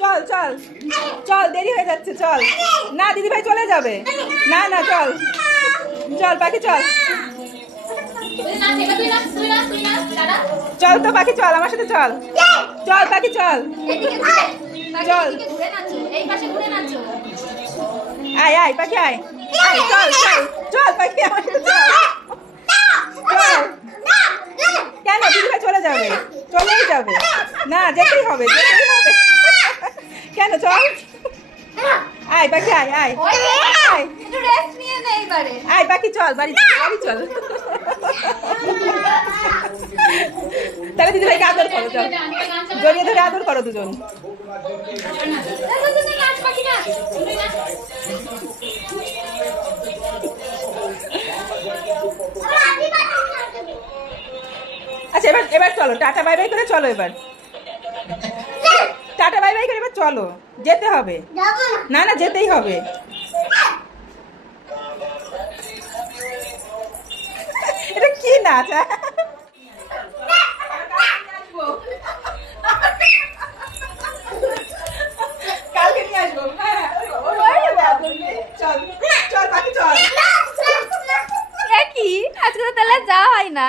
চল চল চল, দেরি হয়ে যাচ্ছে, চল। না দিদি ভাই চলে যাবে। না না চল চল পাখি, চল চল তো পাখি, চল আমার সাথে, চল চল পাখি, চল চল, আয় আয় পাখি, আয় আয়, চল চল চল পাখি আমার সাথে, চল চল। কেন দিদি ভাই চলে যাবে? চলেই যাবে না, যেতেই হবে, যেতেই হবে। কেন, চল আয় পাখি, আয় আয় আয় আয় পাখি, চল বাড়ি, বাড়ি চল। তাহলে দিদি ভাইকে আদর করো, চল জড়িয়ে ধরে আদর করো দুজন। আচ্ছা এবার এবার চলো, টাটা বাই বাই করে চলো, এবার টাটা বাই বাই করে এবার চলো, যেতে হবে। না না যেতেই হবে। এটা কি নাচ? কালকে নিয়ে আসবো। চল চল পাখি, চল। কি আজকে তো তাহলে যাওয়া হয় না।